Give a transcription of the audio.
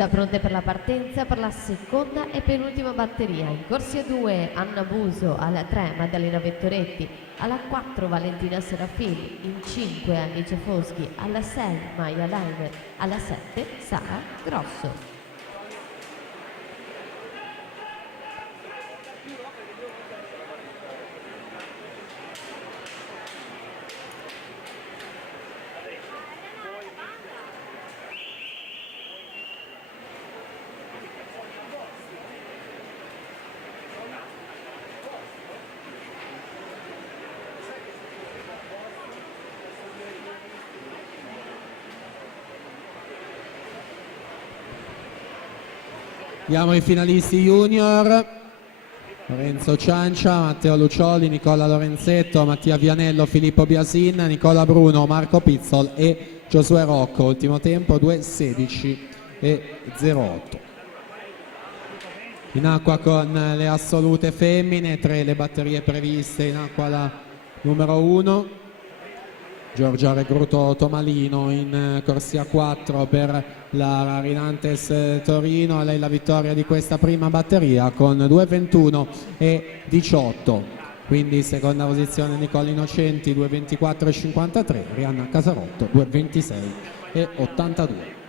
Già pronte per la partenza per la seconda e penultima batteria. In corsia 2 Anna Buso, alla 3 Maddalena Vettoretti, alla 4 Valentina Serafini, in 5 Anice Foschi, alla 6 Maia Leiner, alla 7 Sara Grosso. Abbiamo i finalisti junior: Lorenzo Ciancia, Matteo Lucioli, Nicola Lorenzetto, Mattia Vianello, Filippo Biasin, Nicola Bruno, Marco Pizzol e Giosuè Rocco. Ultimo tempo 2:16:08. In acqua con le assolute femmine, 3 le batterie previste. In acqua la numero 1 Giorgia Recruto Tomalino, in corsia 4 per la Rinantes Torino. A lei la vittoria di questa prima batteria con 2:21:18. Quindi seconda posizione Nicola Innocenti, 2:24:53, Rianna Casarotto 2:26:82.